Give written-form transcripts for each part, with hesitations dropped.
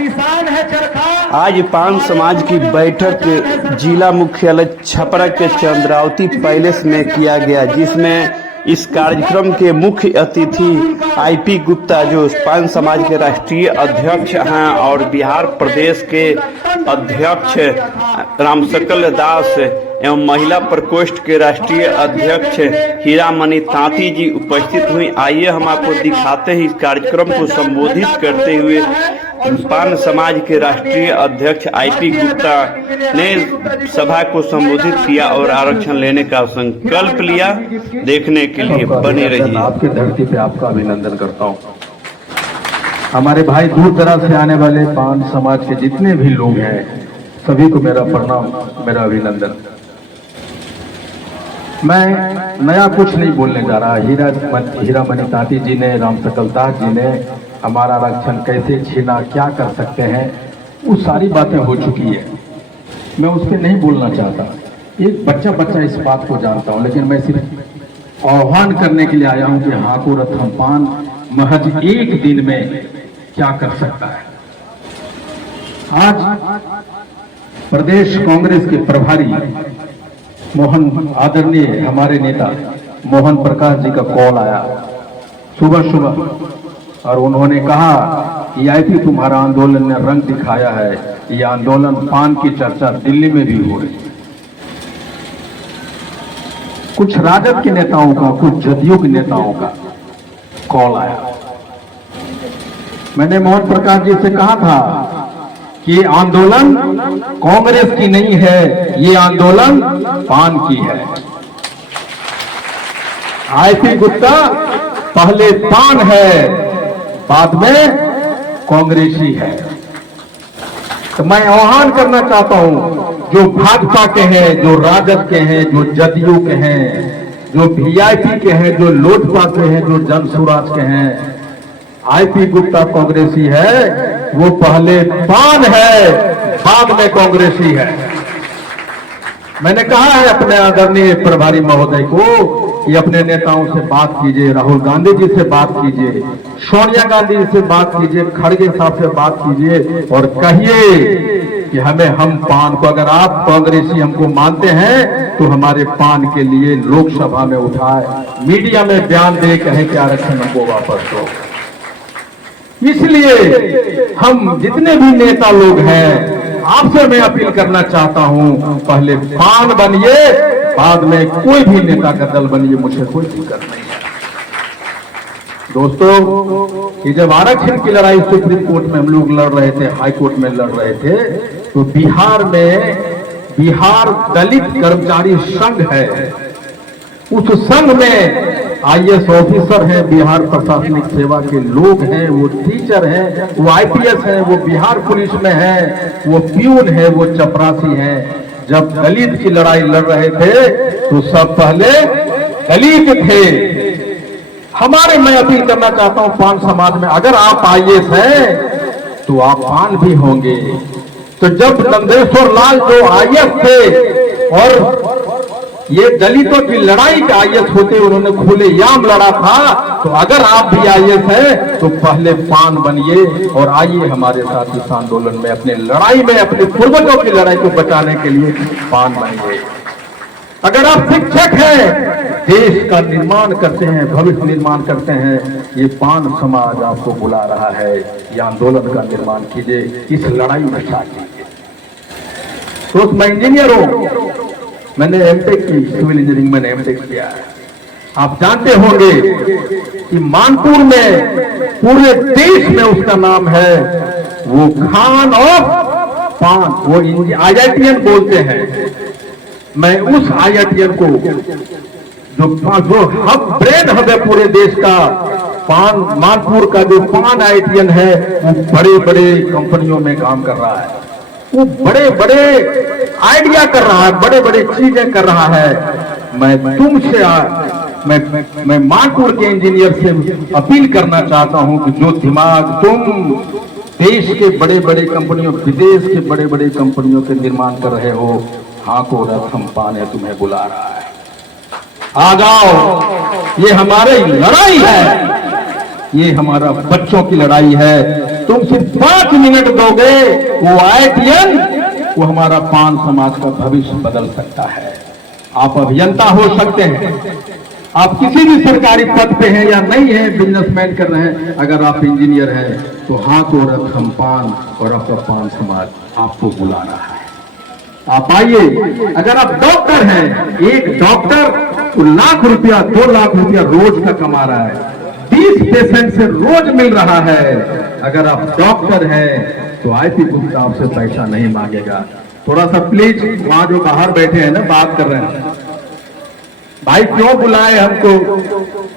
आज पान समाज की बैठक जिला मुख्यालय छपरा के चंद्रावती पैलेस में किया गया, जिसमें इस कार्यक्रम के मुख्य अतिथि आईपी गुप्ता जो पान समाज के राष्ट्रीय अध्यक्ष हैं और बिहार प्रदेश के अध्यक्ष रामशक्ल दास एवं महिला प्रकोष्ठ के राष्ट्रीय अध्यक्ष हीरामणि तांती जी उपस्थित हुई। आइए हम आपको दिखाते हैं इस कार्यक्रम को संबोधित करते हुए पान समाज के राष्ट्रीय अध्यक्ष आईपी गुप्ता ने सभा को संबोधित किया और आरक्षण लेने का संकल्प लिया। देखने के लिए बने रहिए। आपकी धरती पे आपका अभिनंदन करता हूँ। हमारे भाई दूर दराज से आने वाले पान समाज के जितने भी लोग हैं सभी को मेरा प्रणाम, मेरा अभिनंदन। मैं नया कुछ नहीं बोलने जा रहा। हीरामणि तांती जी ने, रामशक्ल दास जी ने हमारा आरक्षण कैसे छीना, क्या कर सकते हैं, वो सारी बातें हो चुकी है। मैं उस पर नहीं बोलना चाहता। एक बच्चा इस बात को जानता हूँ, लेकिन मैं सिर्फ आह्वान करने के लिए आया हूँ कि हाको रथम पान महज एक दिन में क्या कर सकता है। आज प्रदेश कांग्रेस के प्रभारी मोहन, आदरणीय हमारे नेता मोहन प्रकाश जी का कॉल आया सुबह और उन्होंने कहा कि आईपी तुम्हारा आंदोलन ने रंग दिखाया है। ये आंदोलन पान की चर्चा दिल्ली में भी हो रही है। कुछ राजद के नेताओं का, कुछ जदयू के नेताओं का कॉल आया। मैंने मोहन प्रकाश जी से कहा था कि ये आंदोलन कांग्रेस की नहीं है, ये आंदोलन पान की है। आईपी गुप्ता पहले पान है, बाद में कांग्रेसी है। तो मैं आह्वान करना चाहता हूं, जो भाजपा के हैं, जो राजद के हैं, जो जदयू के हैं, जो वीआईपी के हैं, जो लोजपा के हैं, जो जन स्वराज के हैं, आईपी गुप्ता कांग्रेसी है। वो पहले पान है, बाद में कांग्रेसी है। मैंने कहा है अपने आदरणीय प्रभारी महोदय को कि अपने नेताओं से बात कीजिए, राहुल गांधी जी से बात कीजिए, सोनिया गांधी जी से बात कीजिए, खड़गे साहब से बात कीजिए और कहिए कि हम पान को, अगर आप कांग्रेसी हमको मानते हैं तो हमारे पान के लिए लोकसभा में उठाए, मीडिया में बयान दे, कहें कि आरक्षण हमको वापस दो। इसलिए हम जितने भी नेता लोग हैं आपसे मैं अपील करना चाहता हूं, पहले पान बनिए, बाद में कोई भी नेता का दल बनिए, मुझे कोई दिक्कत नहीं है। दोस्तों, ये जब आरक्षण की लड़ाई सुप्रीम कोर्ट में हम लोग लड़ रहे थे, हाई कोर्ट में लड़ रहे थे, तो बिहार में बिहार दलित कर्मचारी संघ है। उस संघ में आईएएस ऑफिसर हैं, बिहार प्रशासनिक सेवा के लोग हैं, वो टीचर हैं, वो आईपीएस हैं, वो बिहार पुलिस में हैं, वो प्यून है, वो चपरासी हैं। जब दलित की लड़ाई लड़ रहे थे तो सब पहले दलित थे। मैं अपील करना चाहता हूं पान समाज में, अगर आप आईएएस हैं तो आप पान भी होंगे। तो जब नंदेश्वर लाल जो आईएएस थे और ये दलितों की लड़ाई के आईएएस होते, उन्होंने खुलेआम लड़ा था, तो अगर आप भी आईएएस हैं तो पहले पान बनिए और आइए हमारे साथ इस आंदोलन में, अपने लड़ाई में, अपने पूर्वजों की लड़ाई को बचाने के लिए पान बनिए। अगर आप शिक्षक हैं, देश का निर्माण करते हैं, भविष्य निर्माण करते हैं, ये पान समाज आपको बुला रहा है, ये आंदोलन का निर्माण कीजिए, इस लड़ाई में साथ कीजिए। तो मैं इंजीनियर हूं, मैंने एमटेक की, सिविल इंजीनियरिंग में एमटेक किया है। आप जानते होंगे कि मानपुर में पूरे देश में उसका नाम है, वो खान ऑफ पान, वो आईआईटीएन बोलते हैं। मैं उस आईआईटीएन को जो हब ब्रेन हब है पूरे देश का, पान मानपुर का जो पान आईआईटीएन है, वो बड़े बड़े कंपनियों में काम कर रहा है, वो बड़े बड़े आइडिया कर रहा है, बड़े बड़े चीजें कर रहा है। मैं तुमसे मैं मानपुर के इंजीनियर से अपील करना चाहता हूं कि जो दिमाग तुम देश के बड़े बड़े कंपनियों, विदेश के बड़े बड़े कंपनियों के निर्माण कर रहे हो, हाको रथम पान तुम्हें बुला रहा है। आ जाओ, ये हमारी लड़ाई है, ये हमारा बच्चों की लड़ाई है। तुम सिर्फ 5 मिनट दोगे, वो IITian, वो हमारा पान समाज का भविष्य बदल सकता है। आप अभियंता हो सकते हैं, आप किसी भी सरकारी पद पे हैं या नहीं है, बिजनेसमैन कर रहे हैं, अगर आप इंजीनियर हैं तो हाथ और रथ हम पान और आपका पान समाज आपको बुला रहा है। आप आइए। अगर आप डॉक्टर हैं, एक डॉक्टर तो लाख रुपया 2 लाख रुपया रोज का कमा रहा है, 20 पेशेंट से रोज मिल रहा है। अगर आप डॉक्टर हैं तो IP गुप्ता आपसे पैसा नहीं मांगेगा। थोड़ा सा प्लीज, वहां जो बाहर बैठे हैं ना, बात कर रहे हैं, भाई क्यों बुलाए हमको?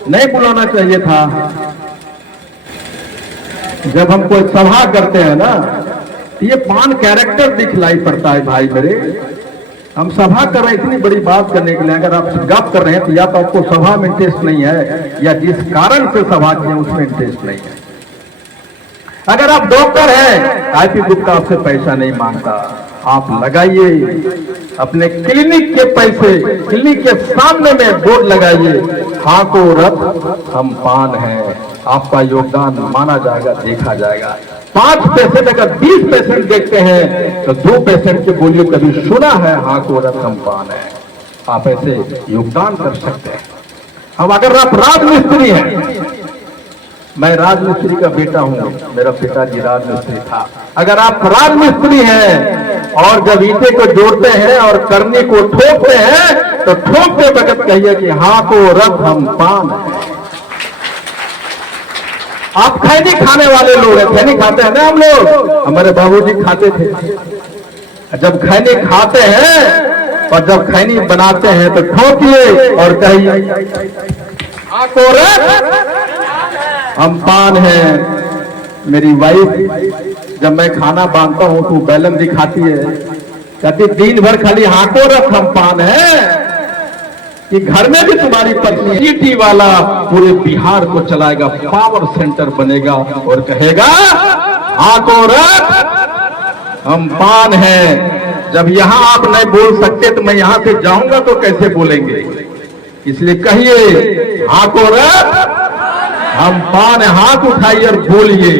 नहीं बुलाना चाहिए था। जब हम कोई सभा करते हैं ना, ये पान कैरेक्टर दिखलाई पड़ता है भाई मेरे। हम सभा कर रहे हैं इतनी बड़ी बात करने के लिए, अगर आप गप कर रहे हैं तो या तो आपको सभा में इंटरेस्ट नहीं है, या जिस कारण से सभा किए उसमें इंटरेस्ट नहीं है। अगर आप डॉक्टर हैं, IP गुप्ता आपसे पैसा नहीं मांगता। आप लगाइए अपने क्लिनिक के पैसे, क्लिनिक के सामने में बोर्ड लगाइए, हाँ को रथ हम पान है। आपका योगदान माना जाएगा, देखा जाएगा। 5 पेशेंट अगर 20 पेशेंट देखते हैं तो 2 पेशेंट के बोलिए कभी सुना है हाँ को रथ हम पान है। आप ऐसे योगदान कर सकते हैं। अब अगर आप राजमिस्त्री हैं, मैं राजमिस्त्री का बेटा हूं, मेरा पिताजी राजमिस्त्री था। अगर आप राजमिस्त्री हैं और जब ईंटे को जोड़ते हैं और करनी को ठोकते हैं तो ठोकते वक्त कहिए कि हाँ को रथ हम पान है। आप खैनी खाने वाले लोग हैं, खैनी खाते हैं ना हम लोग, हमारे बाबूजी खाते थे। जब खैनी खाते हैं और जब खैनी बनाते हैं तो ठोकिए और कहिए हाँ को रथ हम पान है। मेरी वाइफ जब मैं खाना बांधता हूं तो बैलन दिखाती है, कहती दिन भर खाली हाँ को रथ हम पान है, कि घर में भी तुम्हारी पत्नी सीटी वाला पूरे बिहार को चलाएगा, पावर सेंटर बनेगा और कहेगा हाँ को रथ हम पान है। जब यहां आप नहीं बोल सकते तो मैं यहां से जाऊंगा तो कैसे बोलेंगे? इसलिए कहिए हाँ को रथ हम पान है, हाथ उठाइए और बोलिए।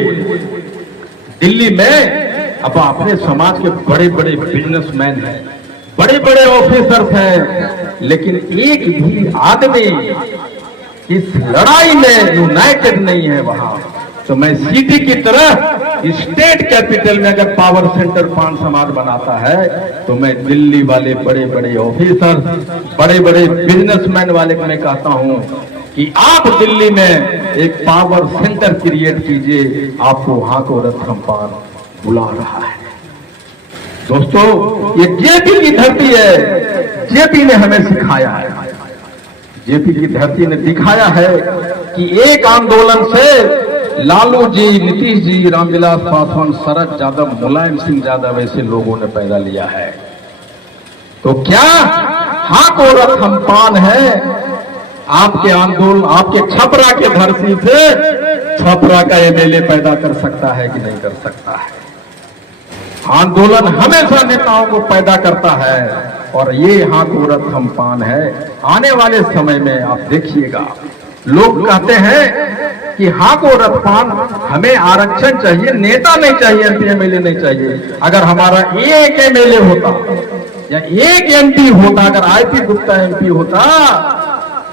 दिल्ली में अब अपने समाज के बड़े बड़े बिजनेसमैन हैं, बड़े बड़े ऑफिसर्स हैं, लेकिन एक भी आदमी इस लड़ाई में यूनाइटेड नहीं है वहां। तो मैं सिटी की तरह स्टेट कैपिटल में अगर पावर सेंटर पान समाज बनाता है तो मैं दिल्ली वाले बड़े बड़े ऑफिसर, बड़े बड़े बिजनेसमैन वाले को मैं कहता हूं कि आप दिल्ली में एक पावर सेंटर क्रिएट कीजिए, आपको वहां को रथ हम पान बुला रहा है। दोस्तों, ये जेपी की धरती है, जेपी ने हमें सिखाया है, जेपी की धरती ने दिखाया है कि एक आंदोलन से लालू जी, नीतीश जी, रामविलास पासवान, शरद यादव, मुलायम सिंह यादव ऐसे लोगों ने पैदा लिया है। तो क्या हाँ को रथ हम पान है आपके आंदोलन, आपके छपरा के धरती से छपरा का MLA पैदा कर सकता है कि नहीं कर सकता है? आंदोलन हमेशा नेताओं को पैदा करता है और ये हाँ को रथ हम पान है। आने वाले समय में आप देखिएगा, लोग कहते हैं कि हाँ को रथ पान, हमें आरक्षण चाहिए, नेता नहीं चाहिए, MP MLA नहीं चाहिए। अगर हमारा एक MLA होता या एक MP होता, अगर IP गुप्ता MP होता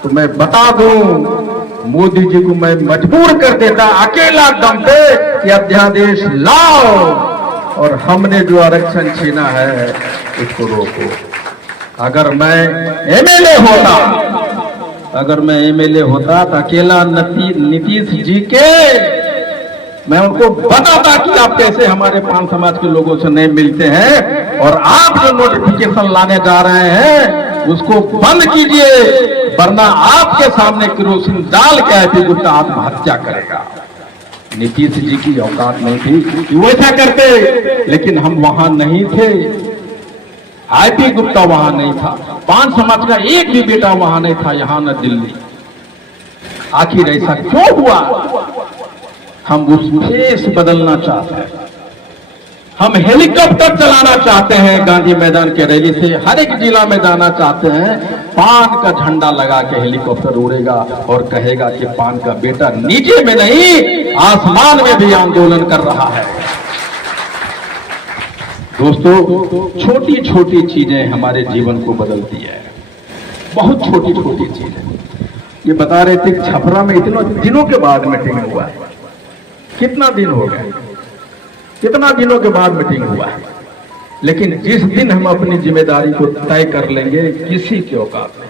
तो मैं बता दूं मोदी जी को मैं मजबूर कर देता अकेला दम पे कि अध्यादेश लाओ और हमने जो आरक्षण छीना है उसको रोको। अगर मैं MLA होता, अगर मैं MLA होता तो अकेला नीतीश जी के मैं उनको बताता कि आप कैसे हमारे पान समाज के लोगों से नहीं मिलते हैं और आप जो नोटिफिकेशन लाने जा रहे हैं उसको बंद कीजिए, वरना आपके सामने केरोसिन डाल के IP गुप्ता आत्महत्या करेगा। नीतीश जी की औकात नहीं थी कि वैसा करते, लेकिन हम वहां नहीं थे, IP गुप्ता वहां नहीं था, पान समाज का एक भी बेटा वहां नहीं था, यहां न दिल्ली। आखिर ऐसा क्यों हुआ? हम उस फेस बदलना चाहते हैं, हम हेलीकॉप्टर चलाना चाहते हैं गांधी मैदान के रैली से हर एक जिला में जाना चाहते हैं। पान का झंडा लगा के हेलीकॉप्टर उड़ेगा और कहेगा कि पान का बेटा नीचे में नहीं आसमान में भी आंदोलन कर रहा है। दोस्तों, छोटी छोटी चीजें हमारे जीवन को बदलती है, बहुत छोटी छोटी चीजें। ये बता रहे थे छपरा में इतने दिनों के बाद मीटिंग हुआ है। कितना दिन हो गया, कितना दिनों के बाद मीटिंग हुआ है, लेकिन जिस दिन हम अपनी जिम्मेदारी को तय कर लेंगे किसी के औकात नहीं।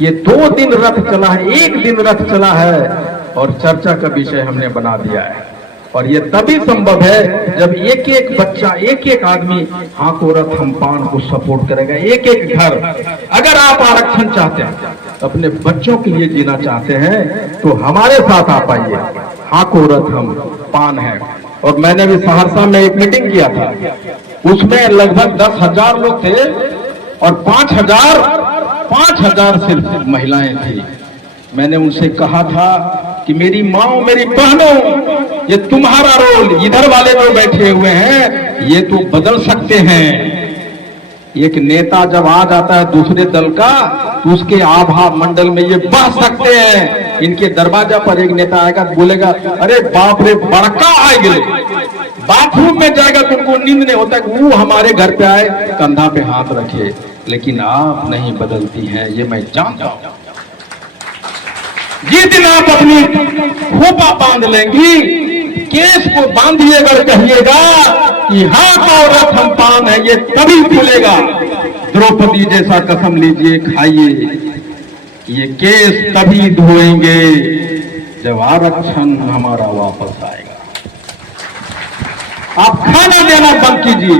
ये 2 दिन रथ चला है, 1 दिन रथ चला है और चर्चा का विषय हमने बना दिया है। और ये तभी संभव है जब एक एक बच्चा, एक एक आदमी हाँ को रथ हम पान को सपोर्ट करेगा। एक एक घर, अगर आप आरक्षण चाहते हैं, अपने बच्चों के लिए जीना चाहते हैं तो हमारे साथ आप आइए। हाँ को रथ हम पान है। और मैंने भी सहरसा में एक मीटिंग किया था, उसमें लगभग 10,000 लोग थे और 5,000 सिर्फ महिलाएं थी। मैंने उनसे कहा था कि मेरी माओ, मेरी बहनों, ये तुम्हारा रोल, इधर वाले जो बैठे हुए हैं ये तो बदल सकते हैं। एक नेता जब आ जाता है दूसरे दल का तो उसके आभा मंडल में ये बह सकते हैं। इनके दरवाजा पर एक नेता आएगा, बोलेगा अरे बाप रे बड़का आए गए, बाथरूम में जाएगा तो उनको नींद नहीं होता कि वो हमारे घर पे आए, कंधा पे हाथ रखे। लेकिन आप नहीं बदलती हैं, ये मैं जानता हूं। जिस दिन आप अपनी खोपा बांध लेंगी, केस को बांधिएगा, कहिएगा कि हाँ का रथ हम पान है, ये तभी खुलेगा। द्रौपदी जैसा कसम लीजिए, खाइए, ये केस तभी धोएंगे जब आरक्षण हमारा वापस आएगा। आप खाना देना बंद कीजिए,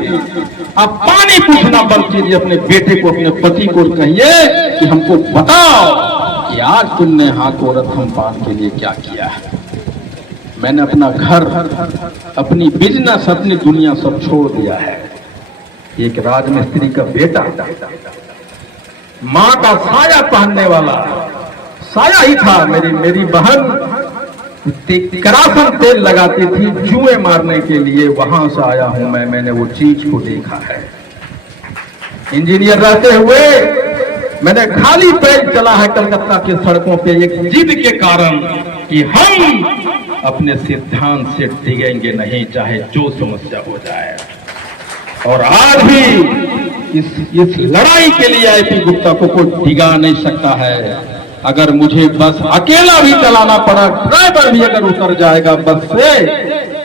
आप पानी पूछना बंद कीजिए। अपने बेटे को, अपने पति को कहिए कि हमको बताओ कि आज तुमने हाँ को रथ हम पान के लिए क्या किया है। मैंने अपना घर, अपनी बिजनेस, अपनी दुनिया सब छोड़ दिया है। एक राजमिस्त्री का बेटा, माँ का साया पहनने वाला, साया ही था। मेरी बहन करासन तेल लगाती थी जुए मारने के लिए, वहां से आया हूं मैं। मैंने वो चीज को देखा है। इंजीनियर रहते हुए मैंने खाली पैर चला है कलकत्ता की सड़कों पे, एक जिद के कारण कि हम अपने सिद्धांत से डिगेंगे नहीं, चाहे जो समस्या हो जाए। और आज भी इस लड़ाई के लिए आईपी गुप्ता को कोई डिगा नहीं सकता है। अगर मुझे बस अकेला भी चलाना पड़ा, ड्राइवर भी अगर उतर जाएगा बस से,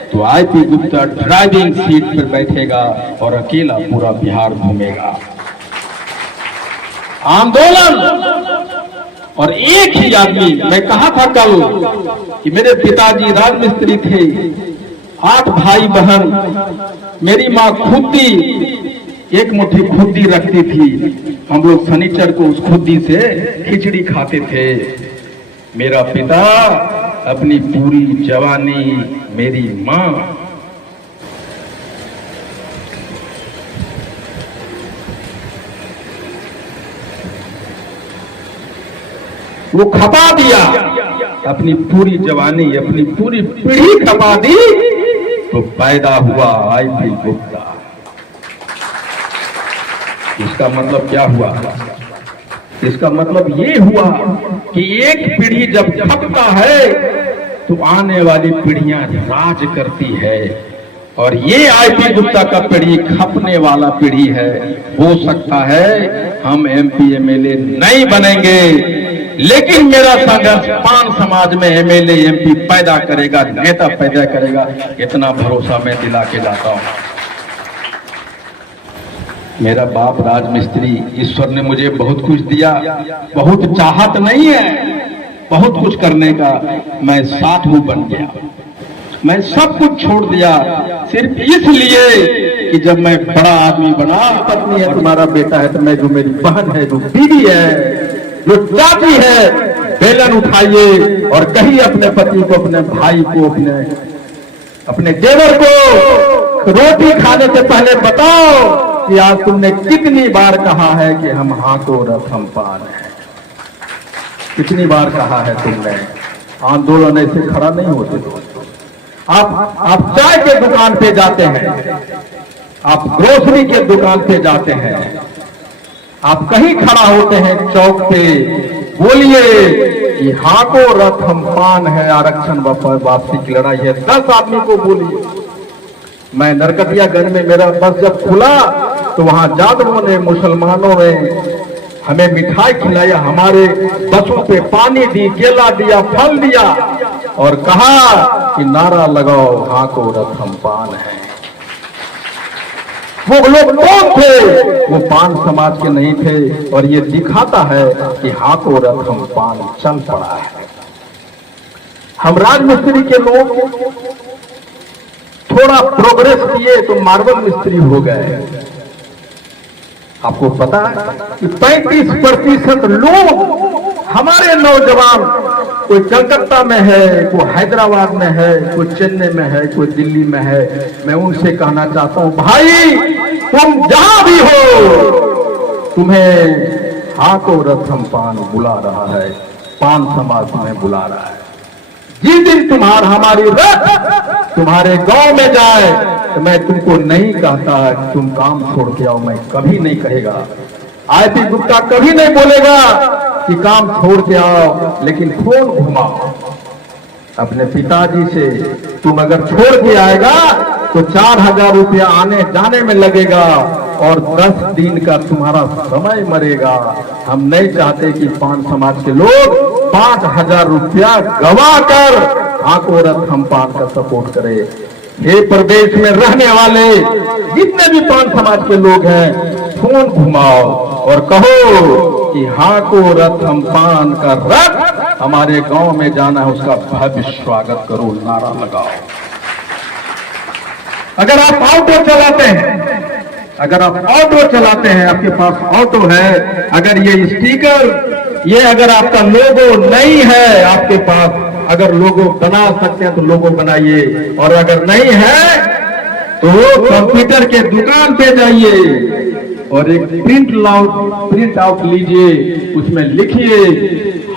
तो आईपी गुप्ता ड्राइविंग सीट पर बैठेगा और अकेला पूरा बिहार घूमेगा। आंदोलन और एक ही आदमी। मैं कहा था कल कि मेरे पिताजी राजमिस्त्री थे, 8 भाई बहन। मेरी माँ खुद्दी, एक मुट्ठी खुद्दी रखती थी। हम लोग शनिचर को उस खुद्दी से खिचड़ी खाते थे। मेरा पिता अपनी पूरी जवानी, मेरी माँ वो खपा दिया, अपनी पूरी जवानी, अपनी पूरी पीढ़ी खपा दी, तो पैदा हुआ आईपी गुप्ता। इसका मतलब क्या हुआ? इसका मतलब ये हुआ कि एक पीढ़ी जब खपता है तो आने वाली पीढ़ियां राज करती है। और ये आईपी गुप्ता का पीढ़ी खपने वाला पीढ़ी है। हो सकता है हम एमपी एमएलए नहीं बनेंगे, लेकिन मेरा संघर्ष पान समाज में एमएलए एमपी पैदा करेगा, नेता पैदा करेगा। इतना भरोसा मैं दिला के जाता हूं। मेरा बाप राजमिस्त्री, ईश्वर ने मुझे बहुत कुछ दिया, बहुत चाहत नहीं है बहुत कुछ करने का। मैं साधु बन गया, मैं सब कुछ छोड़ दिया सिर्फ इसलिए कि जब मैं बड़ा आदमी बना, पत्नी है, तुम्हारा बेटा है, तो मैं, जो मेरी बहन है, जो बीवी है, जो चाची है, बेलन उठाइए और कहिए अपने पति को, अपने भाई को, अपने देवर को, रोटी खाने से पहले बताओ कि आज तुमने कितनी बार कहा है कि हम हाँ को रथ हम पान है। कितनी बार कहा है तुमने? आंदोलन ऐसे खड़ा नहीं होते दोस्तों। आप चाय के दुकान पे जाते हैं, आप ग्रोसरी के दुकान पे जाते हैं, आप कहीं खड़ा होते हैं चौक पे, बोलिए कि हाको रथ हम पान है, आरक्षण वापसी की लड़ाई है, 10 आदमी को बोलिए। मैं नरकटियागंज में मेरा बस जब खुला तो वहां जादवों ने, मुसलमानों ने हमें मिठाई खिलाया, हमारे बसों पे पानी दी, केला दिया, फल दिया और कहा कि नारा लगाओ हाको रथ हम पान है। वो लोग कौन थे? वो पान समाज के नहीं थे और ये दिखाता है कि हाको रथ हम पान चल पड़ा है। हम राजमिस्त्री के लोग थोड़ा प्रोग्रेस किए तो मार्बल मिस्त्री हो गए। आपको पता है कि 35% लोग हमारे नौजवान, कोई कलकत्ता में है, कोई हैदराबाद में है, कोई चेन्नई में है, कोई दिल्ली में है। मैं उनसे कहना चाहता हूं, भाई तुम जहां भी हो, तुम्हें हाको रथ हम पान बुला रहा है, पान समाज तुम्हें बुला रहा है। जिस दिन हमारी रथ तुम्हारे गांव में जाए तो मैं तुमको नहीं कहता कि तुम काम छोड़ के आओ, मैं कभी नहीं कहेगा। आईपी गुप्ता कभी नहीं बोलेगा कि काम छोड़ के आओ, लेकिन फोन घुमाओ अपने पिताजी से। तुम अगर छोड़ के आएगा तो 4000 रुपया आने जाने में लगेगा और 10 दिन का तुम्हारा समय मरेगा। हम नहीं चाहते कि पान समाज के लोग 5000 रुपया गवा कर हाको रथ हम पान का सपोर्ट करें। हे प्रदेश में रहने वाले जितने भी पान समाज के लोग हैं, फोन घुमाओ और कहो कि हाको रथ हम पान का रथ हमारे गांव में जाना है, उसका भव्य स्वागत करो, नारा लगाओ। अगर आप ऑटो चलाते हैं, आपके पास ऑटो है, अगर ये स्टिकर, ये अगर आपका लोगो नहीं है आपके पास, अगर लोगो बना सकते हैं तो लोगो बनाइए, और अगर नहीं है तो कंप्यूटर के दुकान पे जाइए और एक प्रिंट आउट लीजिए, उसमें लिखिए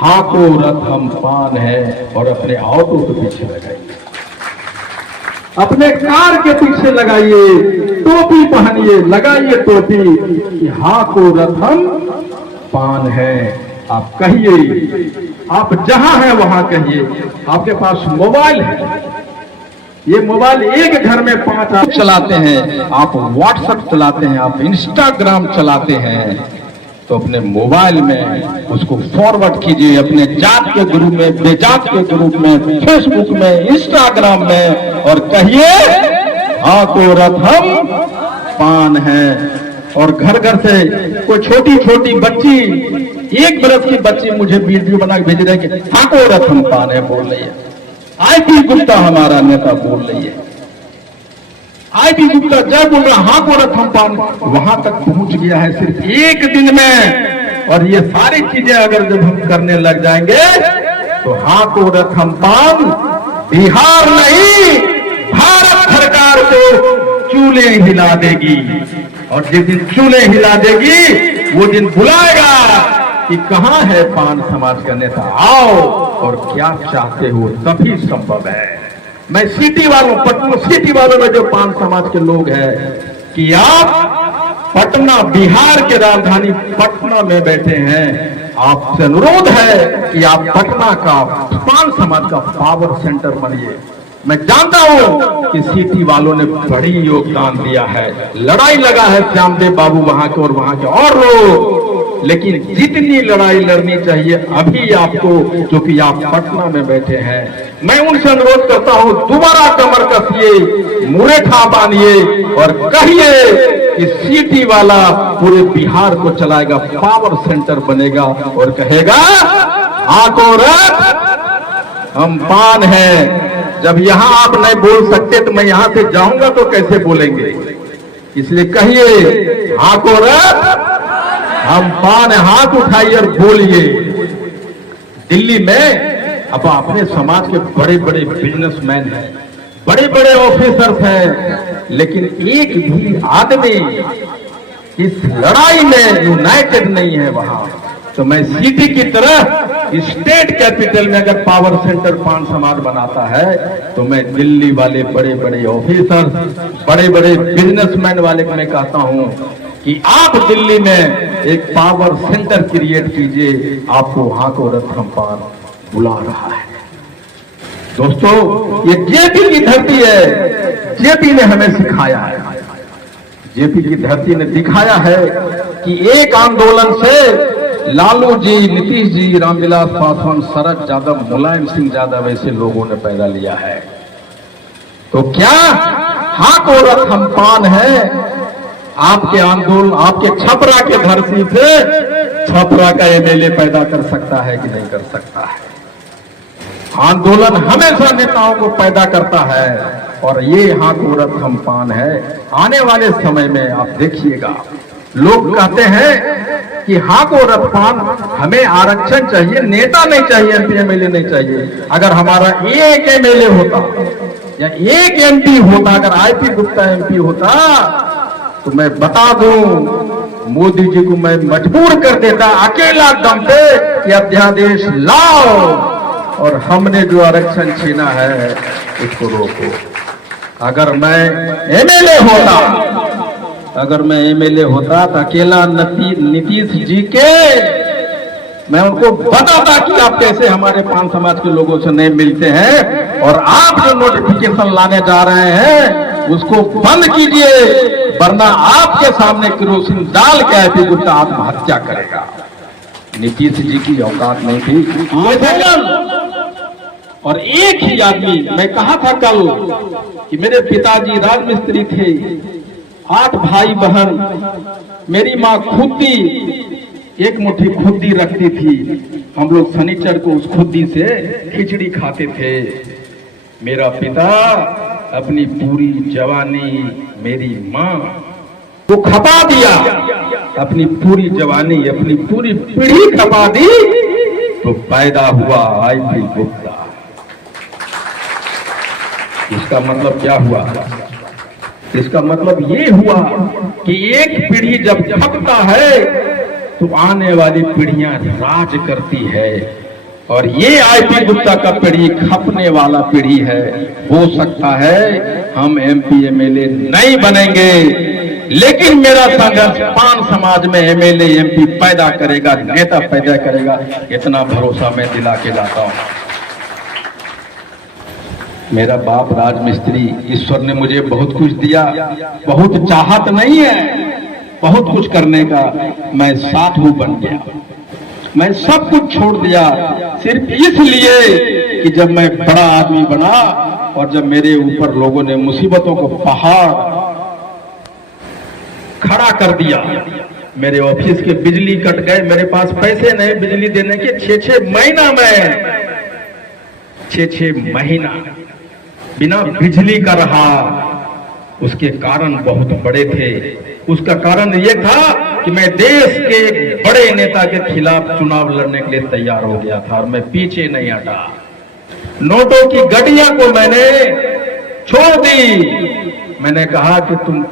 हाको रथ हम पान है और अपने ऑटो के पीछे लगाइए, अपने कार के पीछे लगाइए, टोपी पहनिए, लगाइए टोपी कि हाको रथ हम पान है। आप कहिए, आप जहां हैं वहां कहिए। आपके पास मोबाइल है, ये मोबाइल एक घर में 5 आप चलाते हैं, आप व्हाट्सएप चलाते हैं, आप इंस्टाग्राम चलाते हैं, तो अपने मोबाइल में उसको फॉरवर्ड कीजिए अपने जात के ग्रुप में, बेजात के ग्रुप में, फेसबुक में, इंस्टाग्राम में, और कहिए हाको रथ हम पान है। और घर घर से कोई छोटी छोटी बच्ची, 1 बरस की बच्ची मुझे वीडियो बना के भेज रही है कि हाको रथ हम पान है बोल रही है। आईपी गुप्ता हमारा नेता बोल रही है, आईपी गुप्ता जय बोल रहा हाको रथ हम पान, वहां तक पहुंच गया है सिर्फ 1 दिन में। और ये सारी चीजें अगर जब हम करने लग जाएंगे तो हाको रथ हम पान बिहार नहीं, भारत सरकार को चूल्हे हिला देगी। और जिस दिन चूल्हे हिला देगी वो दिन बुलाएगा कि कहां है पान समाज का नेता, आओ और क्या चाहते हो, तभी संभव है। मैं सिटी वालों, पटना सिटी वालों में जो पान समाज के लोग हैं कि आप पटना, बिहार के राजधानी पटना में बैठे हैं, आपसे अनुरोध है कि आप पटना का पान समाज का पावर सेंटर बनिए। मैं जानता हूं कि सिटी वालों ने बड़ी योगदान दिया है, लड़ाई लगा है श्यामदेव बाबू वहां के और लोग, लेकिन जितनी लड़ाई लड़नी चाहिए अभी आपको, जो कि आप पटना में बैठे हैं, मैं उनसे अनुरोध करता हूं दोबारा कमर कसिए, मुरेठा बांधिए और कहिए कि सिटी वाला पूरे बिहार को चलाएगा, पावर सेंटर बनेगा और कहेगा हाको रथ हम पान है। जब यहां आप नहीं बोल सकते तो मैं यहां से जाऊंगा तो कैसे बोलेंगे, इसलिए कहिए हाको रथ हम पान, हाथ उठाइए और बोलिए। दिल्ली में अब अपने समाज के बड़े बड़े बिजनेसमैन हैं, बड़े बड़े ऑफिसर्स हैं, लेकिन एक भी आदमी इस लड़ाई में यूनाइटेड नहीं है वहां। तो मैं सिटी की तरह स्टेट कैपिटल में अगर पावर सेंटर पान समाज बनाता है तो मैं दिल्ली वाले बड़े बड़े ऑफिसर, बड़े बड़े बिजनेसमैन वाले को मैं कहता हूं कि आप दिल्ली में एक पावर सेंटर क्रिएट कीजिए, आपको वहां को रत्न पान बुला रहा है। दोस्तों, ये जेपी की धरती है, जेपी ने हमें सिखाया है, जेपी की धरती ने दिखाया है कि एक आंदोलन से लालू जी, नीतीश जी, रामविलास पासवान, शरद यादव, मुलायम सिंह यादव ऐसे लोगों ने पैदा लिया है। तो क्या हाँ को रत्न पान है आपके आंदोलन, आपके छपरा के धरती से छपरा का एमएलए पैदा कर सकता है कि नहीं कर सकता है? आंदोलन हमेशा नेताओं को पैदा करता है और ये हाँ को रत्न पान है। आने वाले समय में आप देखिएगा, लोग कहते हैं कि हाँ को रत्न पान, हमें आरक्षण चाहिए, नेता नहीं चाहिए, एमपी एमएलए नहीं चाहिए। अगर हमारा एक एमएलए होता या एक एमपी होता, अगर आईपी गुप्ता एमपी होता, तो मैं बता दूं मोदी जी को मैं मजबूर कर देता अकेला दम पे कि अध्यादेश लाओ और हमने जो आरक्षण छीना है उसको रोको। अगर मैं एमएलए होता, अगर मैं एमएलए होता तो अकेला नीतीश जी के मैं उनको बताता कि आप कैसे हमारे पान समाज के लोगों से नहीं मिलते हैं और आप जो नोटिफिकेशन लाने जा रहे हैं उसको बंद कीजिए, वरना आपके सामने केरोसिन डाल के आईपी गुप्ता आत्महत्या करेगा। नीतीश जी की औकात नहीं थी। और एक ही आदमी, मैं कहा था कल कि मेरे पिताजी राजमिस्त्री थे, 8 भाई बहन, मेरी माँ खुद्दी, एक मुट्ठी खुद्दी रखती थी, हम लोग शनिचर को उस खुद्दी से खिचड़ी खाते थे। मेरा पिता अपनी पूरी जवानी मेरी माँ को खपा दिया, अपनी पूरी जवानी, अपनी पूरी पीढ़ी खपा दी, तो पैदा हुआ आईपी गुप्ता। इसका मतलब क्या हुआ? इसका मतलब ये हुआ कि एक पीढ़ी जब खपता है तो आने वाली पीढ़ियां राज करती है, और ये आईपी गुप्ता का पीढ़ी खपने वाला पीढ़ी है। हो सकता है हम एमपी एमएलए नहीं बनेंगे, लेकिन मेरा संघर्ष पान समाज में एमएलए एमपी पैदा करेगा, नेता पैदा करेगा, इतना भरोसा मैं दिला के जाता हूं। मेरा बाप राजमिस्त्री, ईश्वर ने मुझे बहुत कुछ दिया, बहुत चाहत नहीं है बहुत कुछ करने का, मैं साधु बन गया, मैं सब कुछ छोड़ दिया सिर्फ इसलिए कि जब मैं बड़ा आदमी बना और जब मेरे ऊपर लोगों ने मुसीबतों को पहाड़ खड़ा कर दिया। मेरे ऑफिस के बिजली कट गए, मेरे पास पैसे नहीं बिजली देने के, 6-6 महीना में 6-6 महीना बिना बिजली का रहा। उसके कारण बहुत बड़े थे। उसका कारण यह था कि मैं देश के बड़े नेता के खिलाफ चुनाव लड़ने के लिए तैयार हो गया था और मैं पीछे नहीं हटा। नोटों की गड्डियां को मैंने छोड़ दी। मैंने कहा कि तुम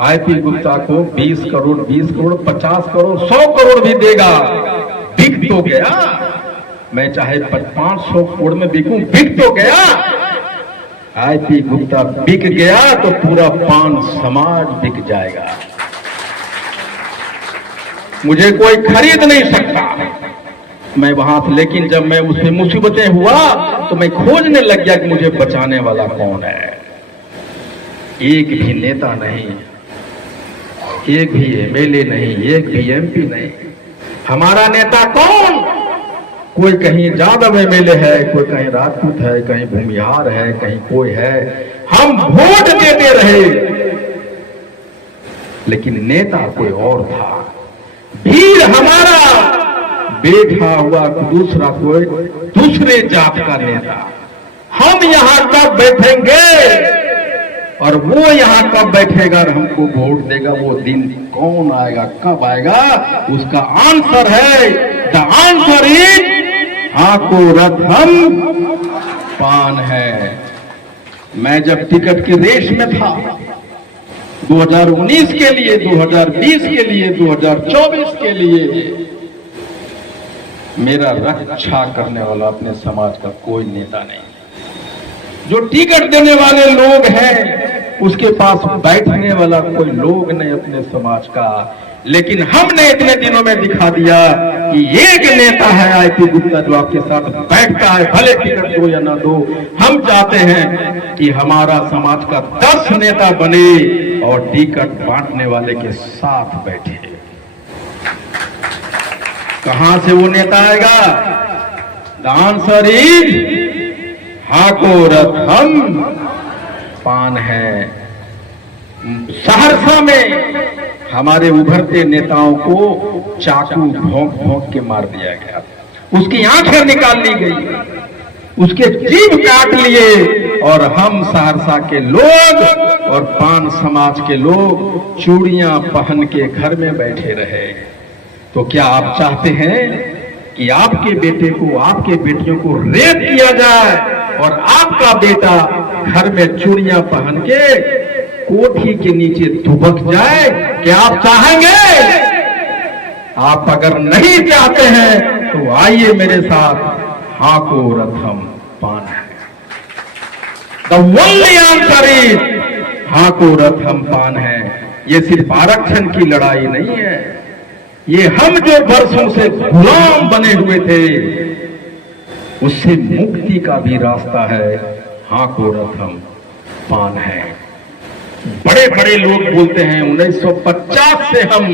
आईपी गुप्ता को 20 करोड़, 20 करोड़, 50 करोड़, 100 करोड़ भी देगा, बिक तो गया। मैं चाहे 500 करोड़ में बिकूं, बिक तो गया। आईपी गुप्ता बिक गया तो पूरा पान समाज बिक जाएगा, मुझे कोई खरीद नहीं सकता। मैं वहां था, लेकिन जब मैं उसमें मुसीबतें हुआ तो मैं खोजने लग गया कि मुझे बचाने वाला कौन है। एक भी नेता नहीं, एक भी एमएलए नहीं, एक भी एमपी नहीं। हमारा नेता कौन? कोई कहीं यादव एमएलए है, कोई कहीं राजपूत है, कहीं भूमिहार है, कहीं कोई है। हम वोट देते रहे, लेकिन नेता कोई और था। भीड़ हमारा बैठा हुआ दूसरा कोई दूसरे जात का नेता। हम यहां कब बैठेंगे और वो यहां कब बैठेगा और हमको वोट देगा, वो दिन कौन आएगा, कब आएगा? उसका आंसर है, द आंसर इज आको रथम पान है। मैं जब टिकट की रेस में था 2019 के लिए, 2020 के लिए, 2024 के लिए, मेरा रक्षा करने वाला अपने समाज का कोई नेता नहीं। जो टिकट देने वाले लोग हैं उसके पास बैठने वाला कोई लोग नहीं अपने समाज का। लेकिन हमने इतने दिनों में दिखा दिया कि एक नेता है आईपी गुप्ता जो आपके साथ बैठता है, भले टिकट दो या ना दो। हम चाहते हैं कि हमारा समाज का 10 नेता बने और टिकट बांटने वाले के साथ बैठे। कहां से वो नेता आएगा? द आंसर इज हाको रथम पान है। सहरसा में हमारे उभरते नेताओं को चाकू भोंक भोंक के मार दिया गया, उसकी आंखें निकाल ली गई, उसके जीभ काट लिए और हम सहरसा के लोग और पान समाज के लोग चूड़ियां पहन के घर में बैठे रहे। तो क्या आप चाहते हैं कि आपके बेटे को, आपके बेटियों को रेप किया जाए और आपका बेटा घर में चूड़ियां पहन के कोठी के नीचे दुबक जाए? क्या आप चाहेंगे? आप अगर नहीं चाहते हैं तो आइए मेरे साथ, हाको रथम पान है। द ओनली आंसर इज हाको रथम पान है। ये सिर्फ आरक्षण की लड़ाई नहीं है, ये हम जो वर्षों से गुलाम बने हुए थे उससे मुक्ति का भी रास्ता है। हाको रथम पान है। बड़े बड़े लोग बोलते हैं 1950 से हम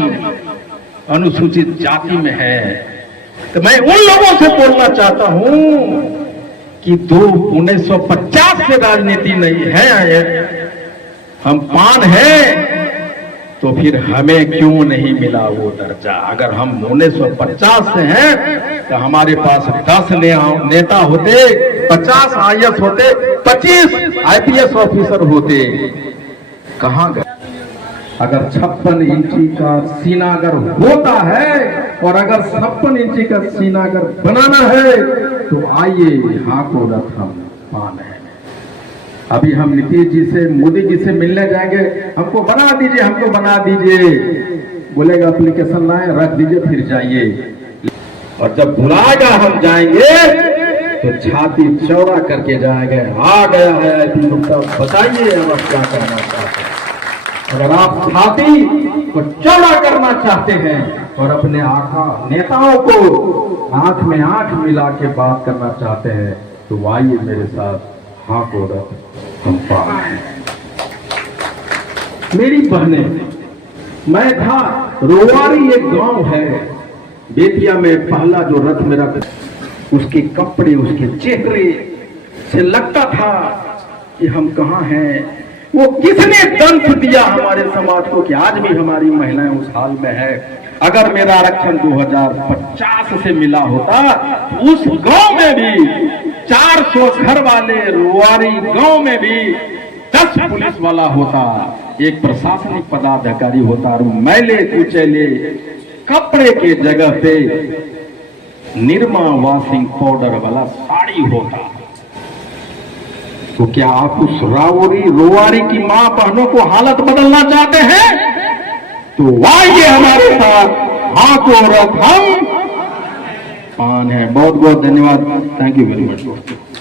अनुसूचित जाति में हैं, तो मैं उन लोगों से बोलना चाहता हूं कि 1950 से राजनीति नहीं है, हम पान हैं, तो फिर हमें क्यों नहीं मिला वो दर्जा? अगर हम 1950 से हैं तो हमारे पास 10 नेता होते, 50 आईएएस होते, 25 आईपीएस ऑफिसर होते। कहां गए? अगर 56 इंची का सीना अगर होता है और अगर 56 इंची का सीना अगर बनाना है तो आइए, हाको रथम पान है। अभी हम नीतीश जी से, मोदी जी से मिलने जाएंगे, हमको बना दीजिए, हमको बना दीजिए, बोलेगा एप्लीकेशन लाए, रख दीजिए, फिर जाइए। और जब बुलाएगा हम जाएंगे तो छाती चौड़ा करके जाएंगे, आ गया है आईपी गुप्ता, बताइए अब आप क्या करना चाहते हैं। अगर आप छाती को चौड़ा करना चाहते हैं और अपने आका नेताओं को आंख में आंख मिला के बात करना चाहते हैं तो आइए मेरे साथ, हाको रथम पान है। मेरी बहने, मैं था, रोवारी एक गांव है बेतिया में, पहला जो रथ मेरा, उसके कपड़े, उसके चेहरे से लगता था कि हम कहां हैं। वो किसने दंश दिया हमारे समाज को कि आज भी हमारी महिलाएं उस हाल में है। अगर मेरा आरक्षण 2050 से मिला होता तो उस गांव में भी 400 घर वाले, रोवारी गांव में भी 10 पुलिस वाला होता, एक प्रशासनिक पदाधिकारी होता और मैले कुचैले कपड़े के जगह पे निरमा वॉशिंग पाउडर वाला साड़ी होता। तो क्या आप उस रोवारी की मां बहनों को हालत बदलना चाहते हैं? तो आइए हमारे साथ, हाको रथम पान है। बहुत बहुत धन्यवाद। Thank you very much.